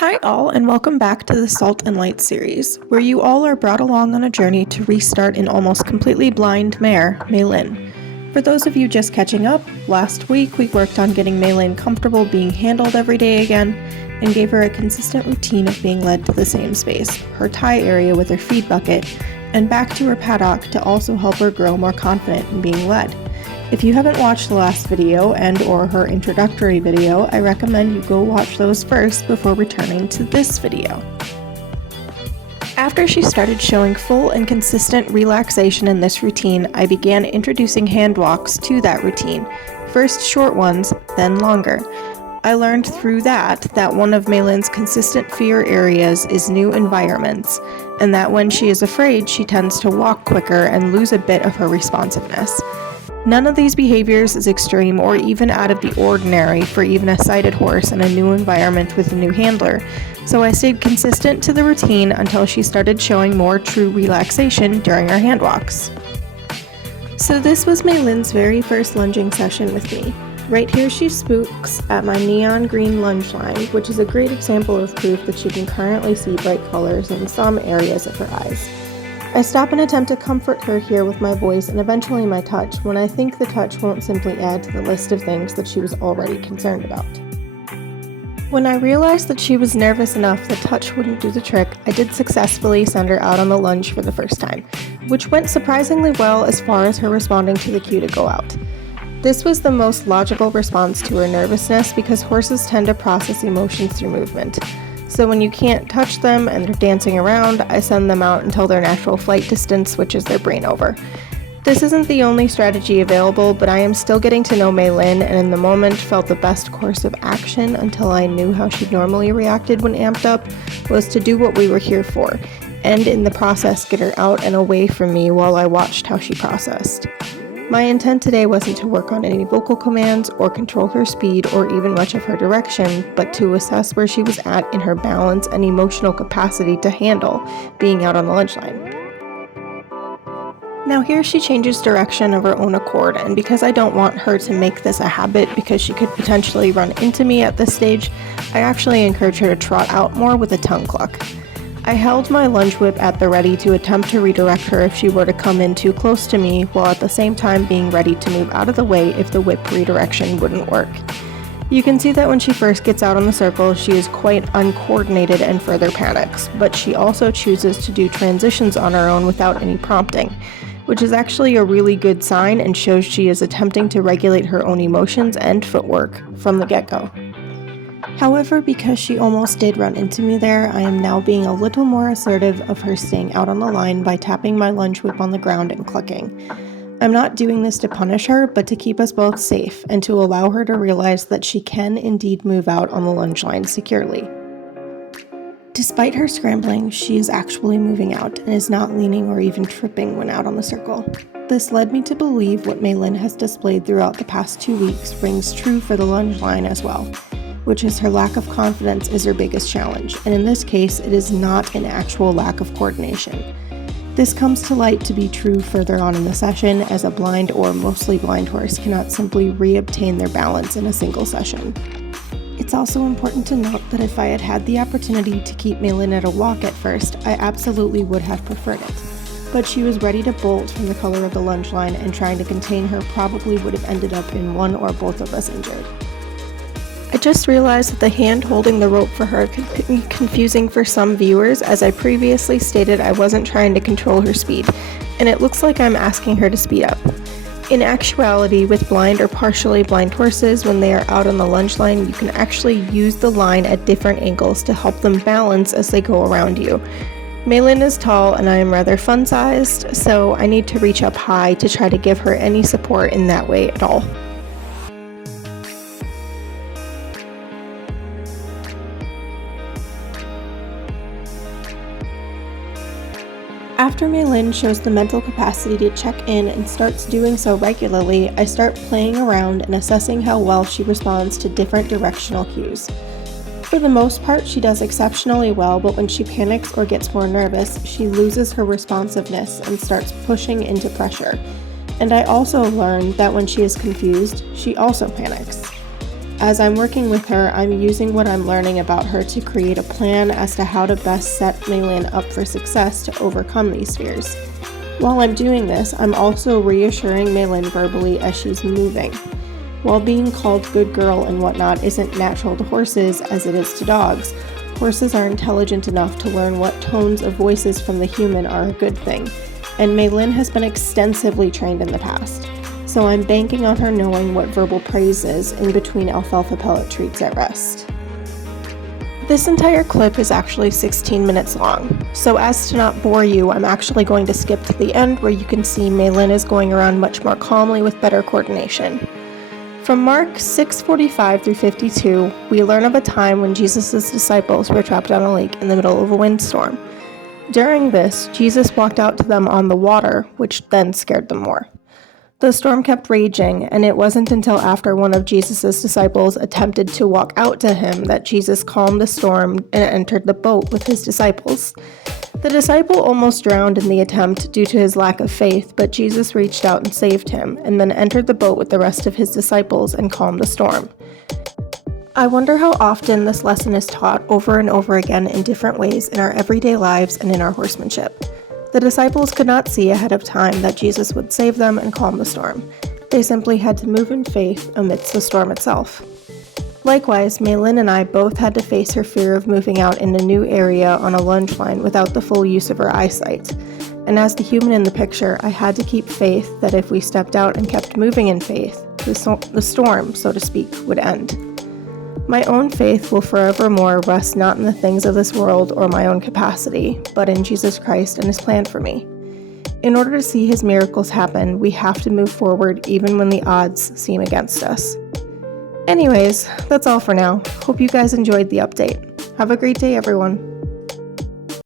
Hi all, and welcome back to the Salt and Light series, where you all are brought along on a journey to restart an almost completely blind mare, MAELYNN. For those of you just catching up, last week we worked on getting MAELYNN comfortable being handled every day again, and gave her a consistent routine of being led to the same space, her tie area with her feed bucket, and back to her paddock to also help her grow more confident in being led. If you haven't watched the last video and or her introductory video, I recommend you go watch those first before returning to this video. After she started showing full and consistent relaxation in this routine, I began introducing hand walks to that routine, first short ones, then longer. I learned through that one of MAELYNN's consistent fear areas is new environments, and that when she is afraid, she tends to walk quicker and lose a bit of her responsiveness. None of these behaviors is extreme or even out of the ordinary for even a sighted horse in a new environment with a new handler, so I stayed consistent to the routine until she started showing more true relaxation during our hand walks. So this was MAELYNN's very first lunging session with me. Right here she spooks at my neon green lunge line, which is a great example of proof that she can currently see bright colors in some areas of her eyes. I stop and attempt to comfort her here with my voice and eventually my touch when I think the touch won't simply add to the list of things that she was already concerned about. When I realized that she was nervous enough that touch wouldn't do the trick, I did successfully send her out on the lunge for the first time, which went surprisingly well as far as her responding to the cue to go out. This was the most logical response to her nervousness because horses tend to process emotions through movement. So when you can't touch them and they're dancing around, I send them out until their natural flight distance switches their brain over. This isn't the only strategy available, but I am still getting to know MAELYNN and in the moment felt the best course of action until I knew how she normally reacted when amped up was to do what we were here for, and in the process get her out and away from me while I watched how she processed. My intent today wasn't to work on any vocal commands or control her speed or even much of her direction, but to assess where she was at in her balance and emotional capacity to handle being out on the lunge line. Now here she changes direction of her own accord, and because I don't want her to make this a habit because she could potentially run into me at this stage, I actually encourage her to trot out more with a tongue cluck. I held my lunge whip at the ready to attempt to redirect her if she were to come in too close to me, while at the same time being ready to move out of the way if the whip redirection wouldn't work. You can see that when she first gets out on the circle, she is quite uncoordinated and further panics, but she also chooses to do transitions on her own without any prompting, which is actually a really good sign and shows she is attempting to regulate her own emotions and footwork from the get-go. However, because she almost did run into me there, I am now being a little more assertive of her staying out on the line by tapping my lunge whip on the ground and clucking. I'm not doing this to punish her, but to keep us both safe and to allow her to realize that she can indeed move out on the lunge line securely. Despite her scrambling, she is actually moving out and is not leaning or even tripping when out on the circle. This led me to believe what MAELYNN has displayed throughout the past 2 weeks rings true for the lunge line as well, which is her lack of confidence is her biggest challenge, and in this case, it is not an actual lack of coordination. This comes to light to be true further on in the session, as a blind or mostly blind horse cannot simply re-obtain their balance in a single session. It's also important to note that if I had had the opportunity to keep MAELYNN at a walk at first, I absolutely would have preferred it. But she was ready to bolt from the color of the lunge line, and trying to contain her probably would have ended up in one or both of us injured. I just realized that the hand holding the rope for her could be confusing for some viewers, as I previously stated I wasn't trying to control her speed, and it looks like I'm asking her to speed up. In actuality, with blind or partially blind horses, when they are out on the lunge line, you can actually use the line at different angles to help them balance as they go around you. MAELYNN is tall and I am rather fun-sized, so I need to reach up high to try to give her any support in that way at all. After MAELYNN shows the mental capacity to check in and starts doing so regularly, I start playing around and assessing how well she responds to different directional cues. For the most part, she does exceptionally well, but when she panics or gets more nervous, she loses her responsiveness and starts pushing into pressure. And I also learned that when she is confused, she also panics. As I'm working with her, I'm using what I'm learning about her to create a plan as to how to best set MAELYNN up for success to overcome these fears. While I'm doing this, I'm also reassuring MAELYNN verbally as she's moving. While being called good girl and whatnot isn't natural to horses as it is to dogs, horses are intelligent enough to learn what tones of voices from the human are a good thing, and MAELYNN has been extensively trained in the past. So I'm banking on her knowing what verbal praise is in between alfalfa pellet treats at rest. This entire clip is actually 16 minutes long, so as to not bore you, I'm actually going to skip to the end where you can see MAELYNN is going around much more calmly with better coordination. From Mark 6:45 through 52, we learn of a time when Jesus' disciples were trapped on a lake in the middle of a windstorm. During this, Jesus walked out to them on the water, which then scared them more. The storm kept raging, and it wasn't until after one of Jesus' disciples attempted to walk out to him that Jesus calmed the storm and entered the boat with his disciples. The disciple almost drowned in the attempt due to his lack of faith, but Jesus reached out and saved him, and then entered the boat with the rest of his disciples and calmed the storm. I wonder how often this lesson is taught over and over again in different ways in our everyday lives and in our horsemanship. The disciples could not see ahead of time that Jesus would save them and calm the storm. They simply had to move in faith amidst the storm itself. Likewise, MAELYNN and I both had to face her fear of moving out in a new area on a lunge line without the full use of her eyesight. And as the human in the picture, I had to keep faith that if we stepped out and kept moving in faith, the storm, so to speak, would end. My own faith will forevermore rest not in the things of this world or my own capacity, but in Jesus Christ and his plan for me. In order to see his miracles happen, we have to move forward even when the odds seem against us. Anyways, that's all for now. Hope you guys enjoyed the update. Have a great day, everyone.